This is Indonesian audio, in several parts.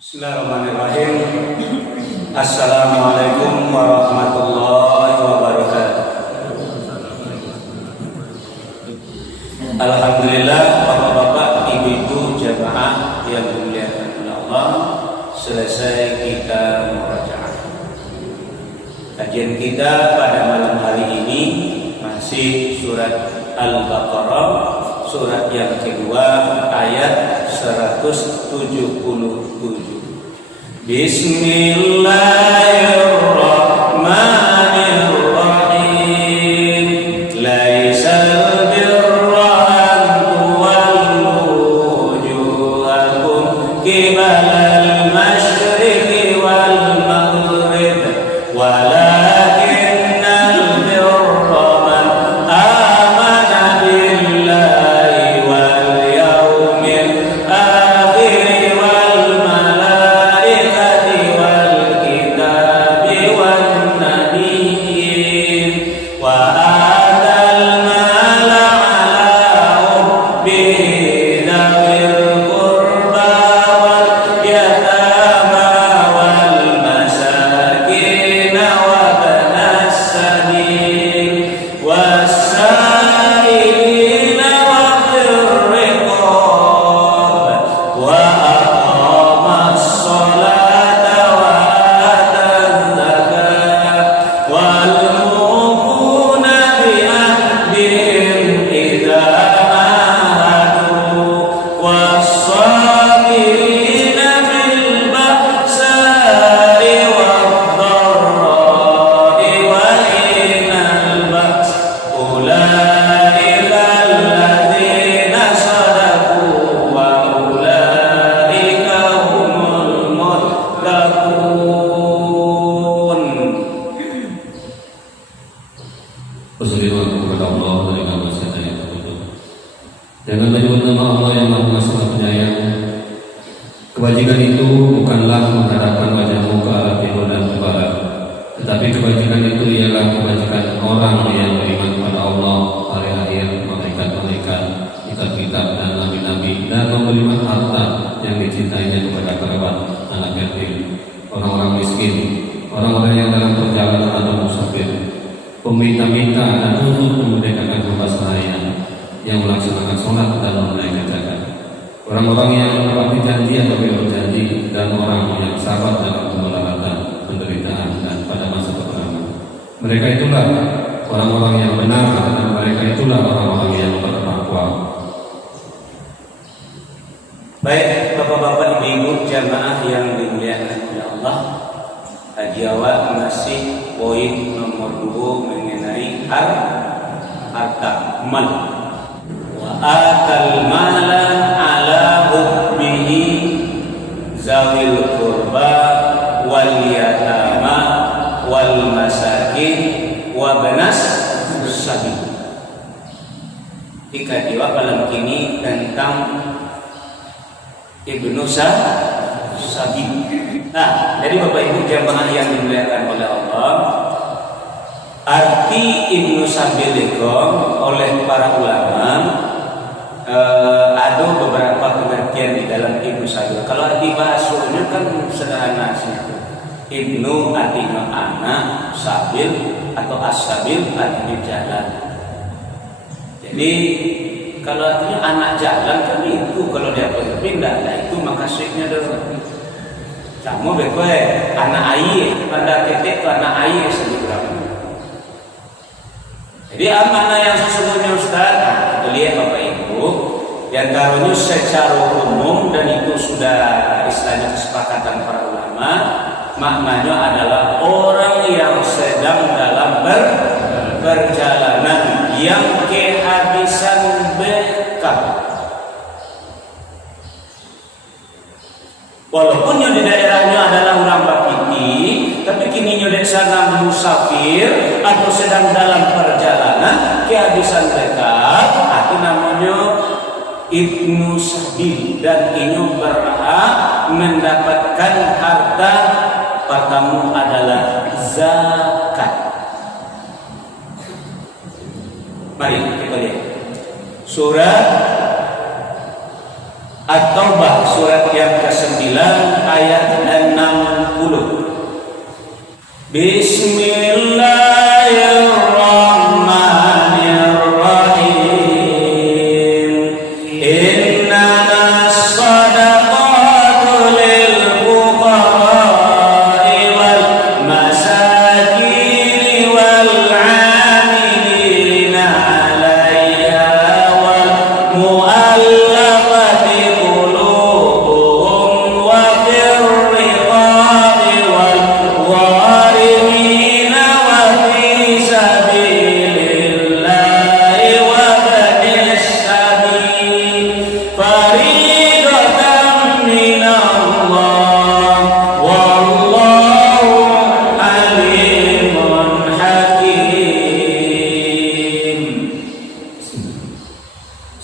Bismillahirrahmanirrahim. Assalamualaikum warahmatullahi wabarakatuh. Alhamdulillah, bapak-bapak, ibu-ibu jamaah yang dimuliakan oleh Allah, selesai kita murajaah. Kajian kita pada malam hari ini masih surat Al-Baqarah, surat yang kedua, ayat 177. Bismillahirrahmanirrahim. Laisal birra an tuwallu wujuhakum qibalal masyriqi wal maghrib walakinnal birra man amana billahi wal yawmil akhir wal malaikati wal kitabi wan nabiyyin wa atal mala ala hubbihi dzawil qurba wal yatama wal masakin wa banas sabil was-sa'ilina wa fir riqab wa aqamas salata wa ataz zakata wal mufuna bi ahdihim idza ahadu was-sabirina fil ba'sa'i wad-dharra'i wa hinal ba's ulaika alladzina sadaqu wa ulaika humul muttaqun. Bersyukur kepada Allah dari manusia yang tertutup. Dengan menyebut nama Allah yang Maha Pengasih dan Penyayang. Kebajikan itu bukanlah menghadapkan wajahmu ke arah timur dan ke barat, tetapi kebajikan itu ialah kebajikan orang yang beriman kepada Allah, hari akhir, malaikat-malaikat, kitab-kitab dan nabi-nabi, dan memberikan harta yang dicintainya kepada kerabat, anak yatim, orang-orang miskin, orang-orang yang dalam perjalanan atau musafir, peminta-minta dan untuk memerdekakan hamba sahaya yang melaksanakan sholat dalam menunaikan zakat, orang-orang yang menepati janji atau berjanji, dan orang yang sabar dalam kemelaratan, penderitaan dan pada masa peperangan. Mereka itulah orang-orang yang benar dan mereka itulah orang-orang yang bertakwa. Baik, bapak-bapak, ibu-ibu jamaah yang dimuliakan oleh Allah, kaji awal masih poin nomor 2 mengenai harta mal. Wa atal mala ala hubbihi zawil qurba wal yatama wal masakin wa banas sabil. Kaji awal malam ini tentang Ibnu Sabil. Nah, jadi Bapak Ibu jamaah yang dimuliakan oleh Allah, arti Ibnu Sabil itu oleh para ulama ada beberapa pengertian di dalam Ibnu Sabil. Kalau arti bahasanya kan sederhana sih. Ibnu artinya anak, sabil atau as-sabil artinya jalan. Jadi kalau artinya anak jalan kan itu, kalau dia berpindah, nah itu makasihnya dulu. Kamu bekwe anak air, pada titik anak air seberapa. Jadi mana yang sesungguhnya Ustaz? Nah, kita lihat Bapak Ibu, yang taruhnya secara umum dan itu sudah istilahnya kesepakatan para ulama, maknanya adalah orang yang sedang dalam perjalanan yang kehabisan bekal. Walaupun yang di daerahnya adalah orang Bapiti, tapi kini di sana musafir atau sedang dalam perjalanan kehabisan bekal, itu namanya Ibnu Sabil, dan ini berhak mendapatkan harta. Pertama adalah zakat. Mari kita lihat surat At-Taubah surat yang ke-9 ayat 60. Bismillahirrahmanirrahim. Innamas shadaqatu lil fuqara'i wal masakin wal 'amilina 'alayha wal mu'allafati qulubuhum wa fir riqabi wal gharimina wa fi sabilillahi wa banis sabil fariidatan minallah wallahu alimun hakim.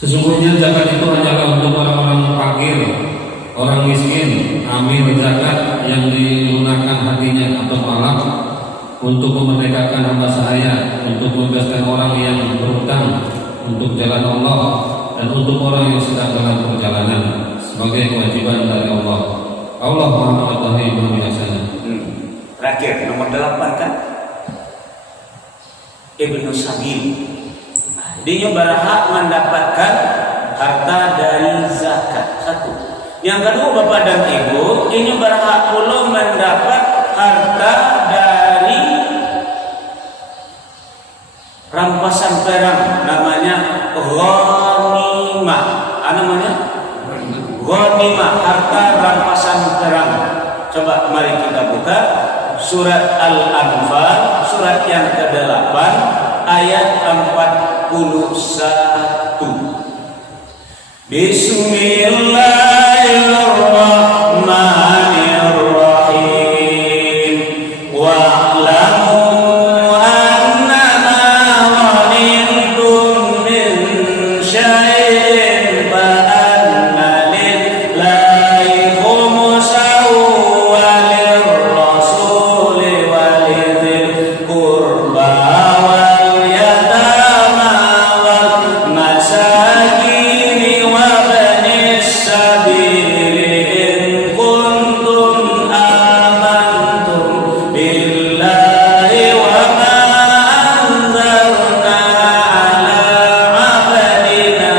Sesungguhnya zakat itu hanyalah untuk orang-orang fakir, orang miskin, amil zakat yang dilunakan hatinya atau malam untuk memerdekakan hamba sahaya, untuk membebaskan orang yang berhutang untuk jalan Allah, dan untuk orang yang sedang dalam perjalanan sebagai kewajiban dari Allah. Allah Maha Mengetahui Maha Bijaksana. Terakhir nomor 8 kan? Ibnu Sabil. Dia berhak mendapatkan harta dari zakat. Satu. Yang kedua, Bapak dan Ibu, ini berhak pula mendapat harta dari rampasan perang, namanya ghanimah. Namanya ghanimah, harta rampasan perang. Coba mari kita buka surat Al-Anfal, surat yang ke-8 ayat 41. Bismillahirrahmanirrahim. Wa'lamu annama ghanimtum min syai'in fa anna lillahi khumsahu wa lirrasuli wa lidhil qurba wal yatama wal masakin wa banis sabili in kuntum amantum billahi wa ma anzalna ala abdina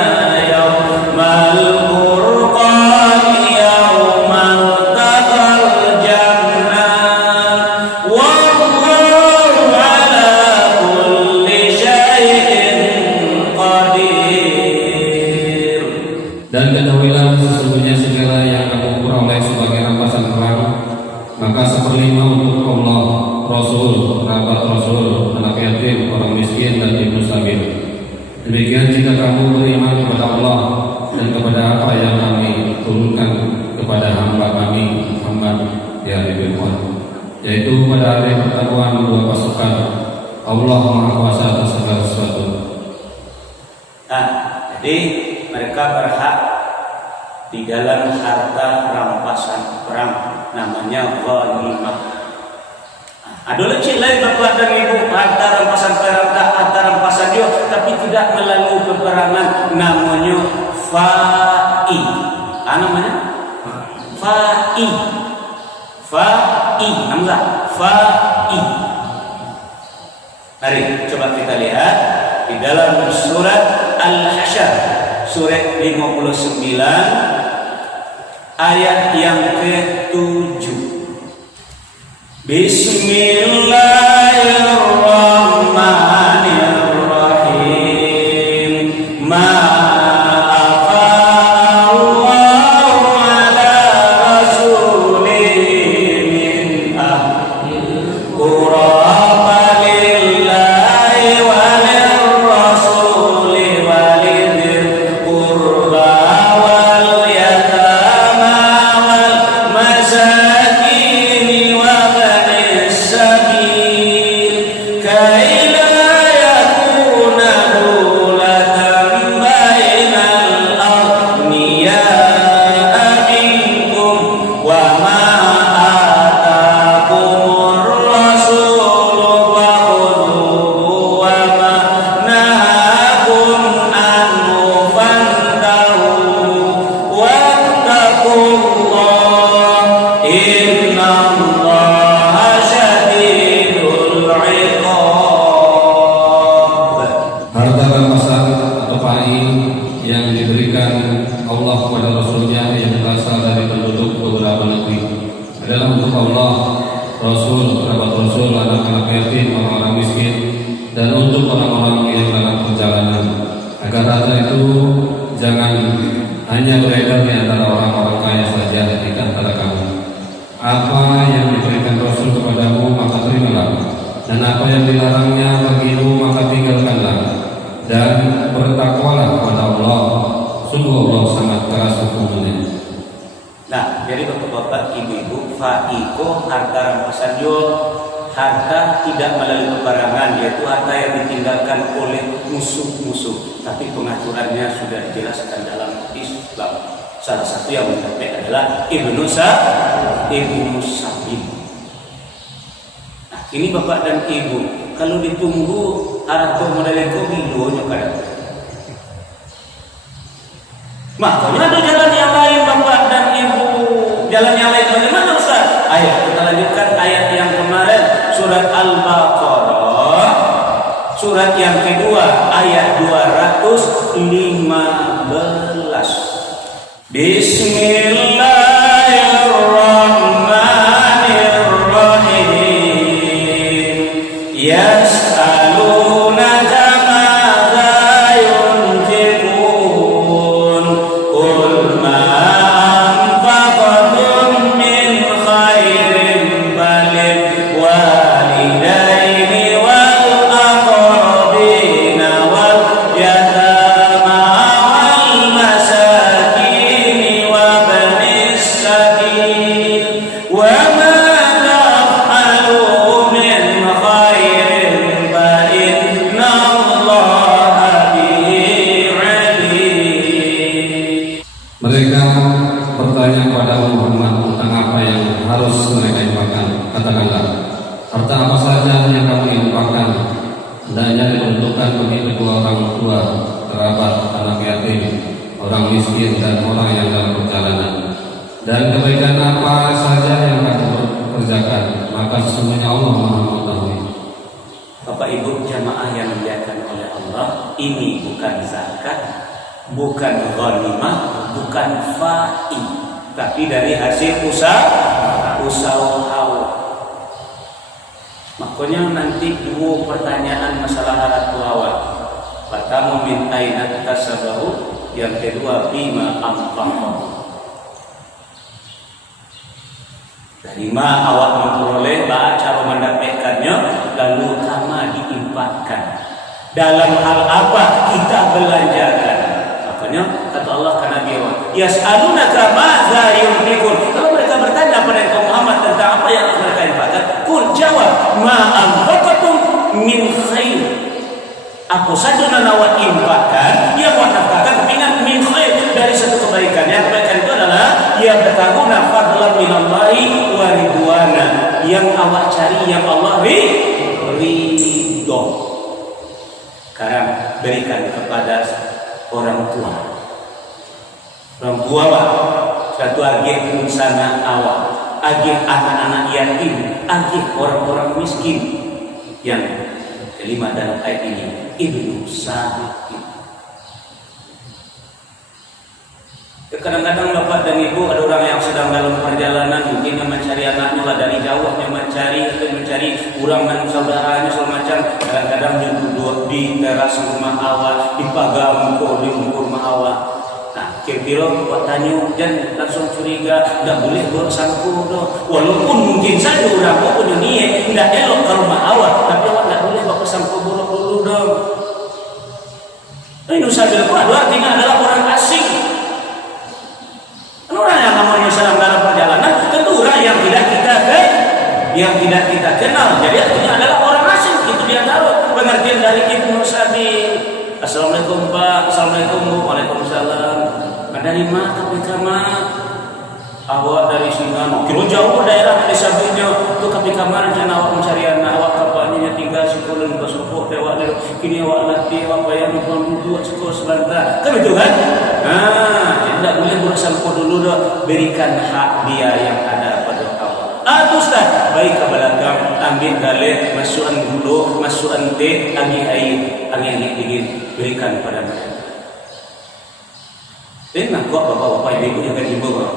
yawmal furqani yawmal taqal jam'an wallahu ala kulli syai'in qadir. Dan ketahuilah sesungguhnya segala yang kamu peroleh sebagai rampasan perang, maka seperlima untuk Allah, Rasul, kerabat Rasul, anak yatim, orang miskin, dan ibnu sabil. Demikian jika kamu beriman kepada Allah dan kepada apa yang kami turunkan kepada hamba kami Muhammad di hari Firman, yaitu pada hari pertemuan dua pasukan. Allah Maha Kuasa atas segala sesuatu. Nah, jadi mereka berhak di dalam harta rampasan perang, namanya ghanimah. Adalah cilai Bapak dan Ibu, harta rampasan perang, harta rampasan dia, tapi tidak melalui peperangan, namanya fa'i. Namanya fa'i. Fa'i, hamzah, fa'i. Mari coba kita lihat di dalam surat Al-Hasyr, surat 59 ayat yang ke-7. Bismillahirrahmanirrahim. Ma afa'allahu ala rasulihi min ahlil qura falillahi walirrasuli walidhil qurba wal yatama wal masakin wa banis sabil kay la yakuna dulatan wahai yang diberikan Allah kepada Rasulnya yang berasal dari penduduk beberapa negeri adalah untuk Allah, Rasul, kerabat Rasul, anak-anak yatim, orang-orang miskin, dan untuk orang-orang yang dalam perjalanan, agar harta itu jangan hanya beredar di antara orang-orang kaya saja di antara kamu. Apa yang diberikan Rasul kepadamu maka terimalah, dan apa yang dilarangnya bagimu maka tinggalkanlah, dan bertakwalah kepada Allah. Sungguh Allah sangat keras hukumnya. Nah, jadi bapak-bapak, ibu-ibu, faiko harta rampasan jual, harta tidak melalui peperangan, yaitu harta yang ditinggalkan oleh musuh-musuh. Tapi pengaturannya sudah dijelaskan dalam Islam. Salah satu yang mencapai adalah Ibnu Sabil. Nah, ini bapak dan ibu, kalau ditunggu harta modalnya hidup kadang. Makanya ada jalan yang lain bapak dan ibu. Jalan yang lain bagaimana Ustaz? Ayo kita lanjutkan ayat yang kemarin, surat Al-Baqarah, surat yang kedua ayat 215. Bismillahirrahmanirrahim. Yas'alunaka madza yunfiqun qul ma anfaqtum min khairin balil walidaini wal aqrabina wal yatama wal masakin wa banis sabil wa ma taf'alu min khairin fa inna Allaha bihi alim. Mereka bertanya kepada Muhammad tentang apa yang harus mereka infakkan. Katakanlah, harta apa saja yang kamu infakkan hendaknya diperuntukkan bagi kedua orang tua, kerabat, anak yatim, orang miskin, dan orang yang dalam perjalanan. Dan kebaikan apa saja yang kamu kerjakan, maka sesungguhnya Allah Maha Mengetahui. Bapak Ibu jamaah yang dimuliakan oleh Allah, ini bukan zakat, bukan ghanimah, bukan fa'i, tapi dari hasil usaha. Makanya nanti dua pertanyaan masalah haratu awal. Pertama min aina tasabahu, yang kedua bima anfaqahu. Dari mana awak memperoleh, cara mendapatkannya, lalu kama diinfakkan. Dalam hal apa kita belanjakan? Makanya kata Allah ke Nabi Allah, yas'alunaka madza yunfiqun. Kalau mereka bertanya pada engkau Muhammad tentang apa yang mereka infakkan, kul jawab ma anfaqtum min khair. Apa saja yang awak infakkan, yang awak nafkahkan dengan min khair, dari satu kebaikan. Yang kebaikan itu adalah yang bertanggungan fadlan minallahi wa ridwana, yang awak cari yang Allah ridho. Sekarang berikan kepada orang tua. Orang tua Pak, satu agen usaha awak, agen anak-anak yatim, agen orang-orang miskin. Yang kelima dalam ayat ini, Ibnu Sabil. Kadang-kadang bapak dan ibu ada orang yang sedang dalam perjalanan, mungkin yang mencari anaknya lah dari jauh, yang mencari orang dan saudaranya segala macam. Kadang-kadang duduk di teras rumah awal, di pagar di rumah awal. Nah, kira-kira buat tanya dan langsung curiga, tidak boleh bersampu doh. Walaupun mungkin saja orang punya niat tidak elok ke rumah awal, tapi awak tidak boleh bersampu buruk dulu dong. Ini Sabil itu artinya adalah orang asing. Orang yang namanya sedang dalam perjalanan, tentu orang yang tidak kita kenal. Jadi artinya adalah orang asing. Itu dia taruh pengertian dari Ibnu Sabil. Assalamualaikum Pak, assalamualaikum Bu, waalaikumsalam. Dari mana tapi kamar? Awak dari Singan, kira jauh daerah dari Sabilnya. Tu tapi kamar rencana awak mencari anak awak kapalnya tinggal sekolah bersumpuk dewa lalu. Kini awak latih awak bayar 22 sekolah sebentar. Kan itu kan? Tidak boleh bersampu dulu dah. Berikan hak dia yang ada pada Allah. Ustaz, baik ke belakang, ambil dalil, masukkan gula, masukkan teh, angin air, angin dingin, berikan pada mereka. Dengan kok bapak-bapak ibu yang kan ibu kok.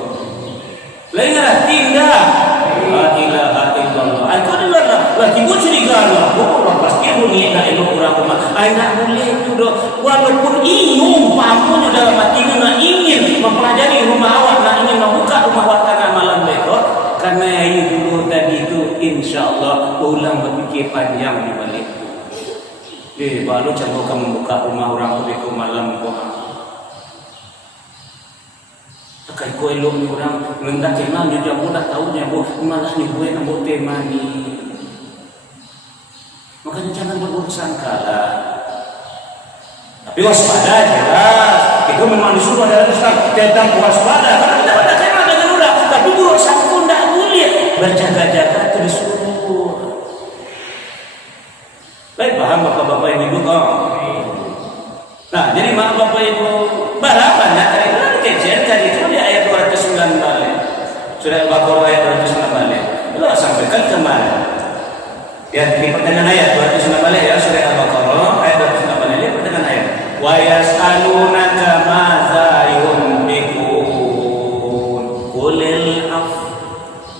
Lain ada tindak. La ilaha illallah. Aku adalah lagi buat curiga lah. Oh, pasti bunyi nak elok orang rumah. Ay nak boleh itu doh. Walaupun ingin pamunya dalam hatinya nak ingin mempelajari rumah awak, nak ingin membuka rumah awak tengah malam besok. Karena ini dulu tadi itu insya-Allah ulang berfikir panjang di balik. Baru coba kamu membuka rumah orang tu besok malam kau. Kai kau elok ni orang rendah tema ni dia mudah tahu dia malah ni gue nak buat tema ni. Makanya jangan berburuk sangka lah. Tapi waspada jelas. Itu memang disuruh dalam Islam tentang waspada. Karena kita pada tema dengan orang. Tapi buruk sangka tidak boleh. Berjaga-jaga itu disuruh. Baik paham bapak-bapak yang ibu kau. Nah jadi maaf bapak ibu balapannya tadi itu kecil tadi itu di ayat 209 balik. Surah Al-Baqarah ayat 209 balik. Belum sampaikan kemarin. Ya di pertengahan ayat 209 balik ya surah Al-Baqarah ayat 209 balik ini pertengahan ayat. Wa yas'alunaka madza yunfiqun qulil af.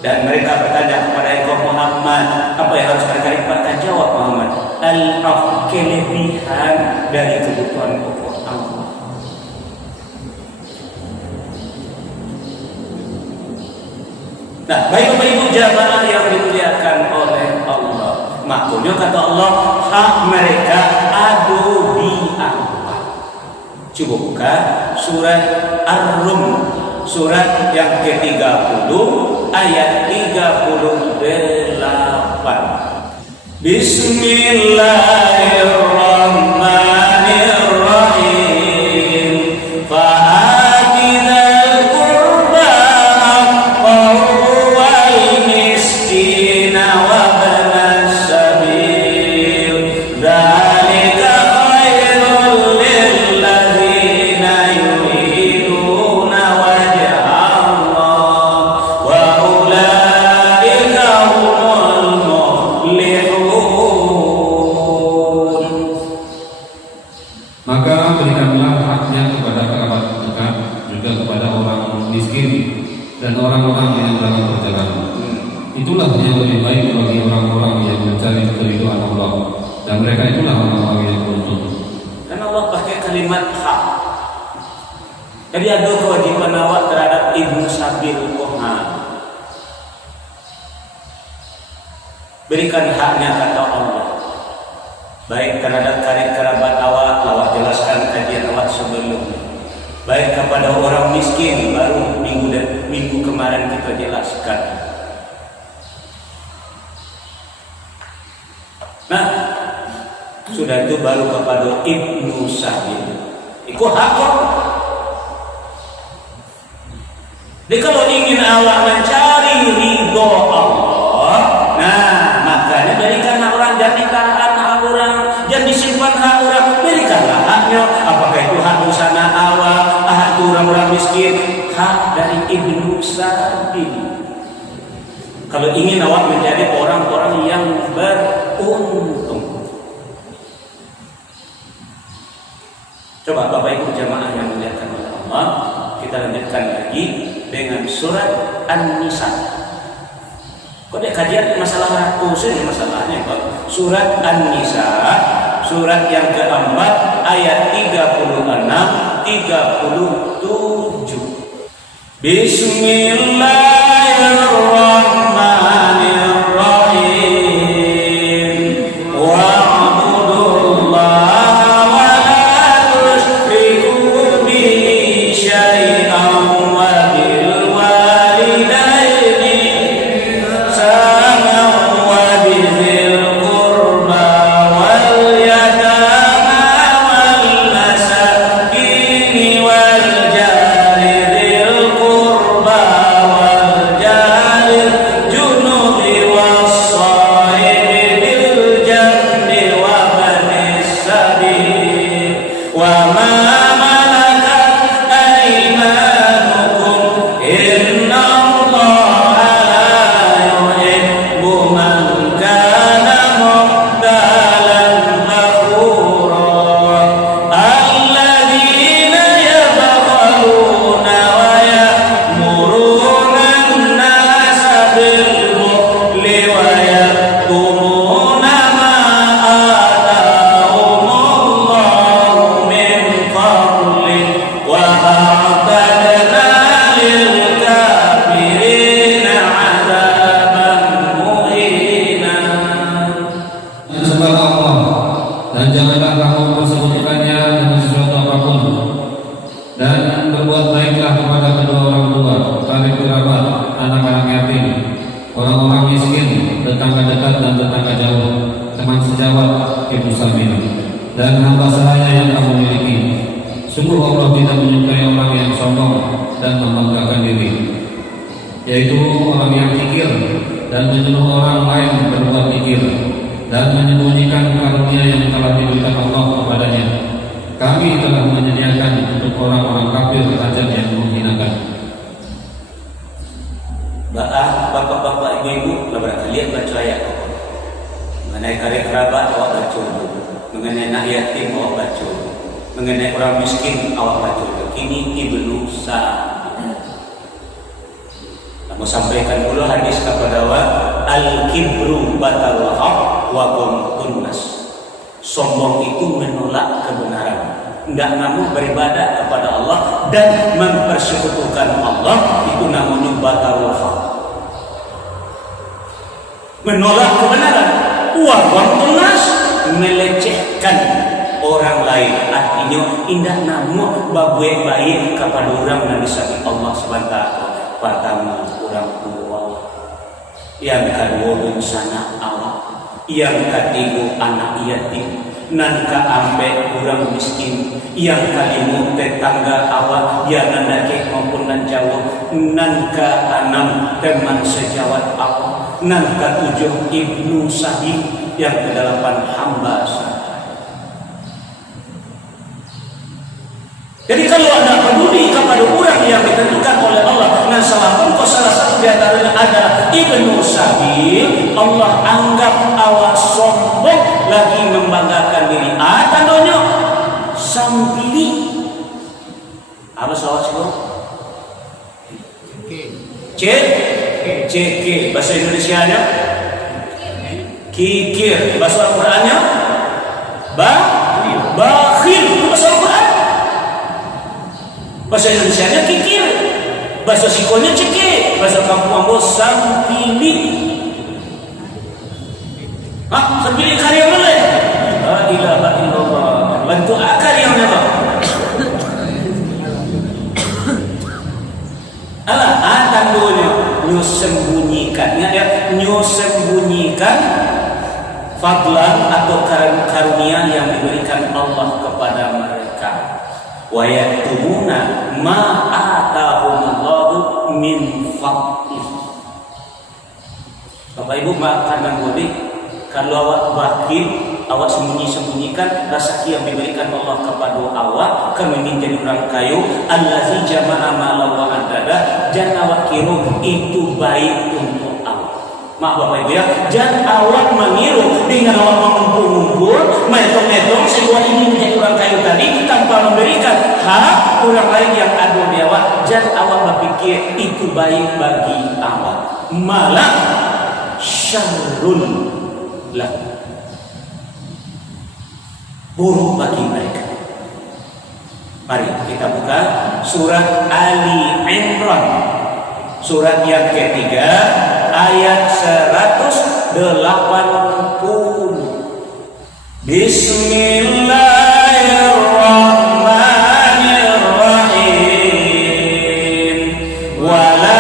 Dan mereka bertanya kepada engkau Muhammad, apa yang harus mereka limpahkan? Jawab Muhammad, al-af, kelebihan dari kebutuhan pokok Allah. Nah, baik Bapak Ibu jamaah yang dimuliakan oleh Allah. Makanya kata Allah, hak mereka adu di apa? Coba buka surat Ar-Rum, surat yang ke-30 ayat 38. Bismillahirrahmanirrahim. Fa'ati dzal qurba haqqahu wal miskina wa ibnas sabil. Dzalika khairul lil ladzina yuriduna wajha Allah wa ulaika humul muflihun. Maka berikanlah haknya kepada kerabat dekat, juga kepada orang miskin dan orang-orang yang dalam perjalanan. Itulah yang lebih baik bagi orang-orang yang mencari keridhaan Allah, dan mereka itulah orang-orang yang beruntung. Dan Allah pakai kalimat hak. Jadi ada kewajiban awak terhadap ibu sabil kohar. Berikan haknya kata Allah. Baik terhadap karib kerabat awak jelaskan kajian awak sebelumnya. Baik kepada orang miskin, baru minggu kemarin kita jelaskan. Nah, sudah itu baru kepada ibnu sabil. Itu hak kok. Jadi kalau ingin awak mencari ridho Allah, nah makanya berikan hak orang, jangan ditahan hak orang, jangan disimpan hak orang, berikanlah haknya. Apakah itu hak busana awak, hak orang-orang miskin, hak dari ibnu sabil. Kalau ingin awak menjadi orang-orang yang beruntung. Coba Bapak Ibu jamaah yang dimuliakan oleh Allah, kita lanjutkan lagi dengan surat An-Nisa. Kok dia kajian masalah ratus ini masalahnya Pak. Surat An-Nisa, surat yang keempat ayat 36-37. Bismillahirrahmanirrahim. Wa'budullaha wa la tusyriku bihi syai'an wa bil walidaini ihsanan wa bizil qurba wal yatama wal masakin wal jari dzil qurba wal Dan berbuat baiklah kepada kedua orang tua, karib kerabat, anak-anak yatim, orang-orang miskin, tetangga dekat dan tetangga jauh, teman sejawat, ibnu sabil, dan hamba sahaya yang kamu miliki. Sungguh Allah tidak menyukai orang yang sombong dan membanggakan diri, yaitu orang yang kikir dan menyuruh orang lain berbuat kikir dan menyembunyikan karunia yang telah diberikan Allah kepadanya. Kami telah menyediakan untuk orang-orang kafir ajab yang menghinakan. Bapak-bapak, ibu-ibu, barangkali baca ayat mengenai karib kerabat awak baca dulu, mengenai anak yatim awak baca dulu, mengenai orang miskin awak baca dulu. Kini Ibnu Sabil. Mau sampaikan dulu hadis kepada awak, al-kibru batalul haq wa qamtun nas. Sombong itu menolak kebenaran, tidak mau beribadah kepada Allah dan mempersekutukan Allah, itu namanya batalul haq. Menolak kebenaran, wa qamtun nas, melecehkan orang lain. Artinya indah namu babuai baik kepada orang yang disabit Allah SWT. Pertama orang tua, yang kedua bencana awak, yang ketiga anak yatim, nan keempat orang miskin, yang kelima tetangga awak yang nandake maupun nan jauh, nan keenam teman sejawat awak, nan ketujuh ibnu sabil, yang kedelapan hamba sahaya. Jadi kalau Anda peduli kepada orang yang ditentukan oleh Allah, dan salah satu di antaranya adalah ibnu sabil, Allah anggap awak sombong lagi membanggakan diri. Tandanya sampili. Apa sawat sih? CK bahasa Indonesianya kikir, bahasa Al-Qur'annya bakhil, bahasa Al-Qur'an. Bahasa Indonesianya kikir, bahasa Sikonya cekik, bahasa kampung ambo sampili. Sampili karya mana? La ilaha illallah. Bantu akar yang mana? Alah, tandanya nyusembunyikannya ya, nyusembunyikan fadlan atau karunia yang diberikan Allah kepada mereka. Wa yaktumuna ma atahumullahu min fadlih. Bapak Ibu makan dan boleh, kalau awak bakhil, awak sembunyikan rezeki yang diberikan Allah kepada awak, kamu ingin jadi orang kaya, allazi jama'a malan wa adada, jangan awak kira itu baik untuk awak. Mak Bapak Ibu ya, jangan awak mengiru dengan awak mengumpul-ngumpul, metong-metong sehingga ingin menjadi orang kaya tadi tanpa memberikan hak orang lain yang ada di awak. Jangan awak berpikir itu baik bagi awak, malah syarrun lah, buruk bagi mereka. Mari kita buka surat Ali Imran, surat yang ketiga, ayat 180. Bismillahirrahmanirrahim. Wala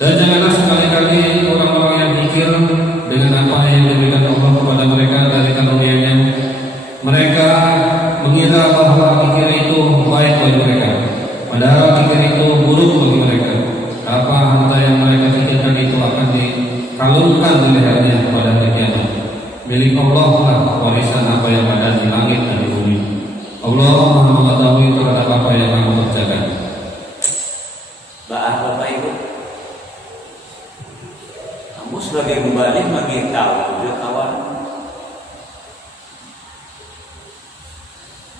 dan janganlah sekali-kali orang-orang yang mikir dengan apa yang diberikan Allah kepada mereka dari karunia-Nya. Mereka mengira bahwa kikir itu baik bagi mereka, padahal kikir itu buruk bagi mereka. Apa harta yang mereka kikirkan itu akan dikalungkan lehernya kepada mereka. Milik Allah lah warisan apa yang ada di langit dan di bumi. Allah Maha mengetahui terhadap apa yang kamu kerjakan. Bapak Ibu, kamu sebagai mubalik bagi tahu juga kawan.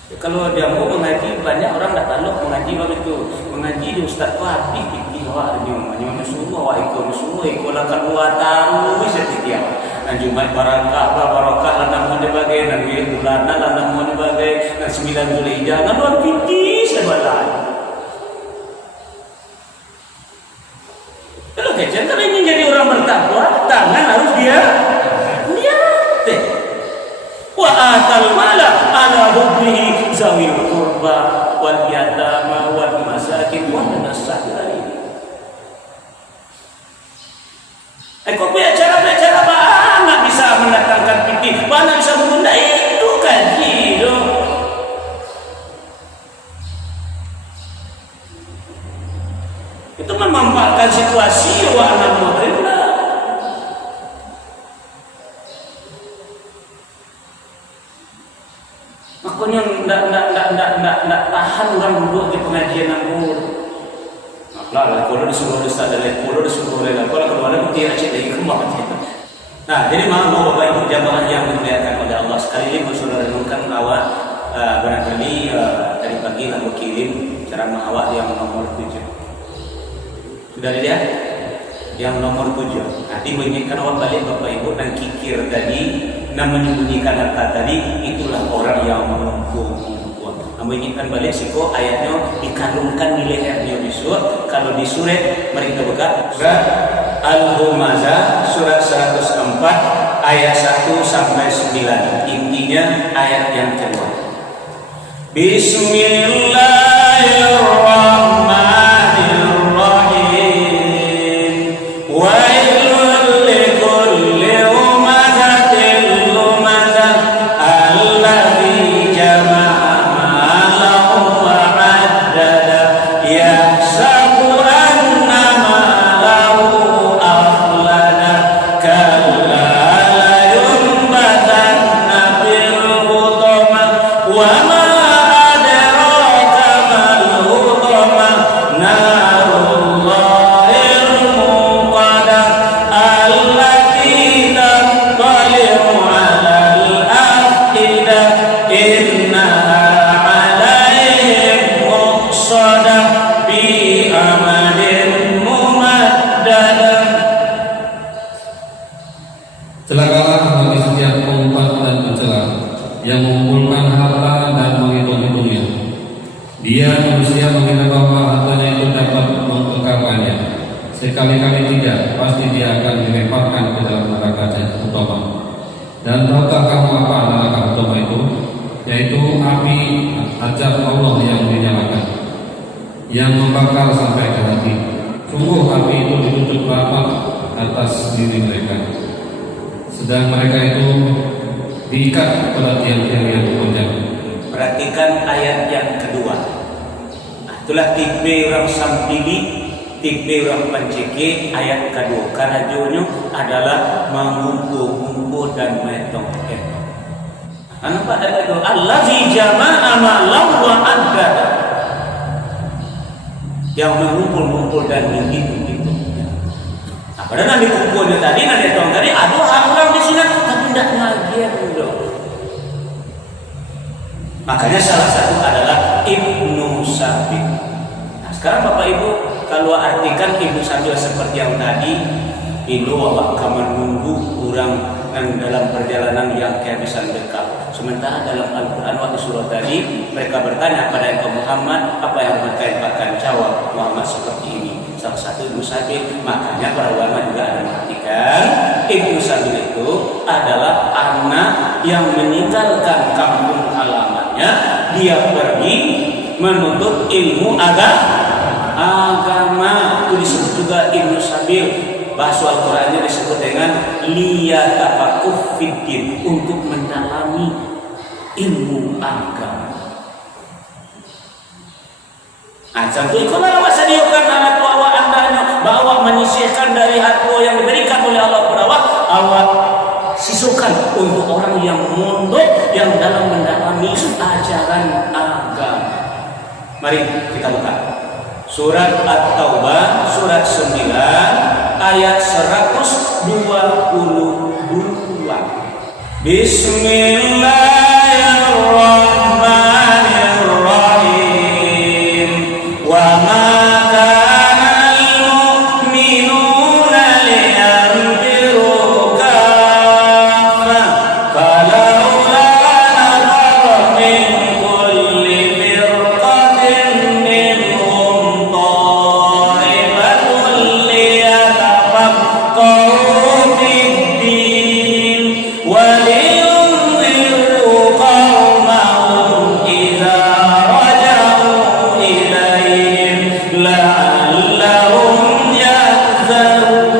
Ya, kalau dia mau mengaji, banyak orang tak tahu mengaji begitu. Mengaji di Ustaz Wahbi awak nyonya suruh awak ikut lah kedua tahu bisa tiap. Dan Jumat barakah lah namun dibagai dan bulan lah namun dibagai dan 9 Zulhijjah dan luar piti sebelah. Kalau kecil kalau ingin jadi orang bertakwa, tangan harus dia teh. Wa atal mala ala hubbihi zawil qurba wal yatama wal masakin wa nasakin. Kok bicara anak bisa mendatangkan pipi, mana bisa menunda itu kaji loh. Itu memanfaatkan situasi wa anak muda. Makanya ndak tahan orang duduk di pengajian anggur. Lah kalau disuruh ustaz dan kalau disuruh oleh kalau keluarga dia acik lagi kembang. Nah, jadi mau Bapak Ibu jamaah yang dimuliakan oleh Allah, sekali ini saudara renungkan awak barangkali tadi pagi lalu kirim ceramah awak yang nomor 7. Sudah dilihat? Yang nomor 7. Nanti mengingatkan awak balik Bapak Ibu dan kikir tadi dan menyembunyikan harta tadi, itulah orang yang mengumpul. Mengingatkan balik siko ayatnya dikandungkan di lehernya di surat. Kalau di surat mereka buka surat Al-Humazah surat 104 ayat 1 sampai 9. Intinya ayat yang kedua. Bismillahirrahmanirrahim. Wailul likulli humazatin lumazah alladzi jama'a Celakalah bagi setiap pengumpat dan pencela yang mengumpulkan harta dan menghitung-hitungnya. Dia manusia mengira bahwa hartanya itu dapat mengkekalkannya. Sekali-kali tidak, pasti dia akan dilemparkan ke dalam neraka utama. Dan tahukah kamu apa neraka utama itu? Yaitu api azab Allah yang dinyalakan, yang membakar sampai ke hati. Sungguh api itu ditutup rapat atas diri mereka. Sedang mereka itu diikat pada tiang-tiang yang panjang. Perhatikan ayat yang kedua. Itulah tipe orang sampili, tipe orang panciki ayat kedua. Karena judulnya adalah mengumpul-ngumpul dan metong-metong. Nampak ada itu allazi jama'a malam wa addada. Yang mengumpul-ngumpul dan menghitung. Padahal nanti kumpulnya tadi, nanti tong tadi, aduh orang di sini, tapi tidak ngajian dong. Makanya salah satu adalah Ibnu Sabil. Nah, sekarang Bapak Ibu, kalau artikan Ibnu Sabil seperti yang tadi, itu akan menunggu orang yang dalam perjalanan yang kehabisan dekat. Sementara dalam Al-Quran waktu surah tadi, mereka bertanya pada Engkau Muhammad, apa yang mereka akan jawab Muhammad seperti ini. Salah satu Ibnu Sabil, makanya para ulama juga ada mengatakan Ibnu Sabil itu adalah anak yang meninggalkan kampung halamannya, dia pergi menuntut ilmu agama. Itu disebut juga Ibnu Sabil. Bahasa Al-Qurannya disebut dengan liyatafaqih fiddin, untuk mendalami ilmu agama. Contoh ikulah awak sediakan anak awak andanya, bahwa menyisihkan dari harta yang diberikan oleh Allah kepada awak sisukan untuk orang yang mondok yang dalam mendalami ajaran agama. Mari kita buka Surat At-Taubah surat 9 ayat 122. Bismillahirrahmanirrahim. Wa ma kana al-mu'minuna liyanfiru kaffah falawla nafara min kulli firqatin minhum ta'ifatun liyatafaqahu fid-din wa liyunziru qaumahum idza raja'u ilaihim la'allahum yahzarun.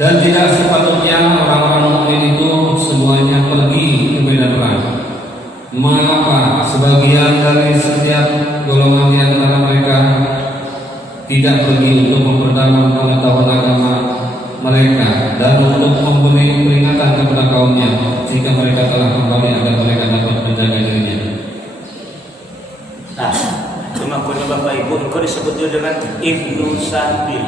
Dan tidak sepatutnya orang-orang mukmin itu semuanya pergi ke medan perang. Mengapa sebagian dari setiap golongan di antara mereka tidak pergi untuk memperdalam pengetahuan agama mereka dan untuk memberi peringatan kepada kaumnya jika mereka telah kembali agar mereka dapat menjaga dirinya. Nah, cuma punya Bapak Ibu, itu disebut dengan Ibnu Sabil.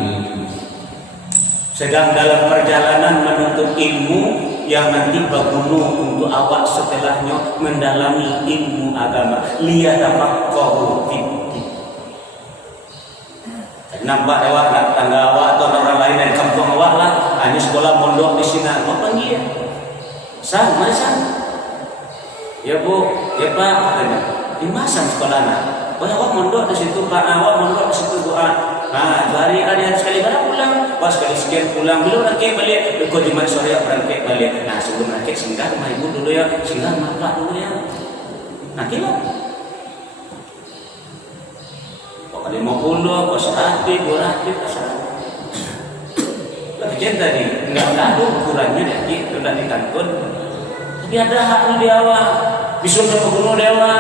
Sedang dalam perjalanan menuntut ilmu yang nanti bagunu untuk awak setelahnya mendalami ilmu agama. Liyatafaqahu fid-din. Nampak lewat nak tetangga awak atau orang lain dari kampung awak lah, hanya sekolah mondok di sini, mau panggil. San, ya Bu, ya Pak, katanya. Di masa sekolah nak? Awak mondok di situ, Pak, awak mondok di situ doa. Nah, 2 hari sekali barang pulang, pas sekali sekian pulang, belum nak balik. Ikut di sore berangkat balik. Nah, sebelum nak singgah rumah ibu dulu ya, singgah rumah Pak dulu ya. Nah, kira. Kali 50, kos hati, burati, pasal. Lagi tadi, enggak ada ukurannya jadi sudah ditangkut. Tapi ada haknya di awal, bisuh membunuh dewa.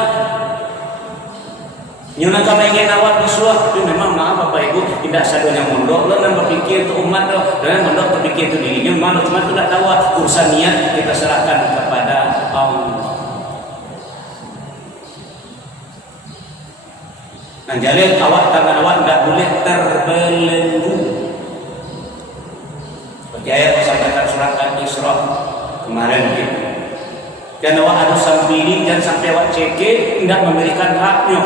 Nyuna kami ingin awak bisuh, tapi memang maaf Bapak Ibu, tidak sadonya mondok, lo nambah pikir untuk umat lo, dan mondok berpikir untuk dirinya, malu cuma tidak tahu urusan niat kita serahkan kepada Allah. Nah, jalil awak tangan awak tidak boleh terbelenggu. Seperti ayat disampaikan surat Al-Isra kemarin gitu. Dan awak harus sampili dan sampai awak ceke tidak memberikan haknya.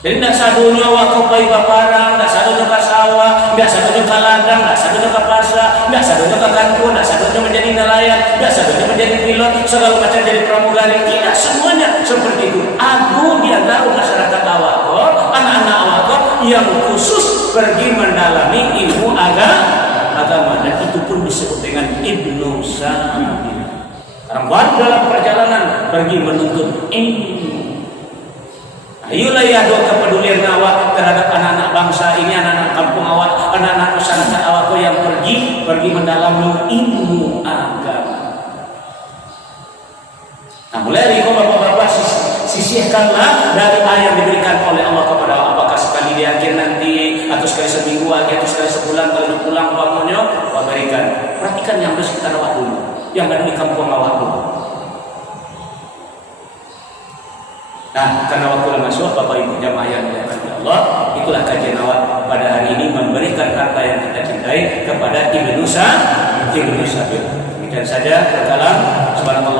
Jadi tidak sadunya awak kupai baparang, tidak sadunya ke sawah, tidak sadunya ke ladang, tidak sadunya ke pasar, tidak sadunya ke kampung, tidak sadunya menjadi nelayan, tidak sadunya menjadi pilot, segala macam jadi pramugari. Tidak semuanya seperti itu. Aku di antara masyarakat awak, anak-anak awak yang khusus pergi mendalami ilmu agama, dan itu pun disebut dengan Ibnu Sabil. Orang baru dalam perjalanan pergi menuntut ilmu. Ayolah ya doa kepedulian awak terhadap anak-anak bangsa ini, anak-anak kampung awak, anak-anak masyarakat awak yang pergi mendalami ilmu agama. Nah, mulai dari bapak-bapak sisihkanlah dari ayat yang diberikan oleh Allah kepada awak, apakah sekali di akhir nanti, atau sekali seminggu lagi, atau sekali sebulan kalau pulang bangunnya, awak berikan. Perhatikan yang ada sekitar awak dulu, yang ada di kampung awak dulu. Nah, karena waktu masuk Bapak Ibu jamaah yang dimuliakan Allah, itulah kajian awak pada hari ini memberikan harta yang kita cintai kepada Ibnu Sabil. Demikian saja, terkalam subhanallah.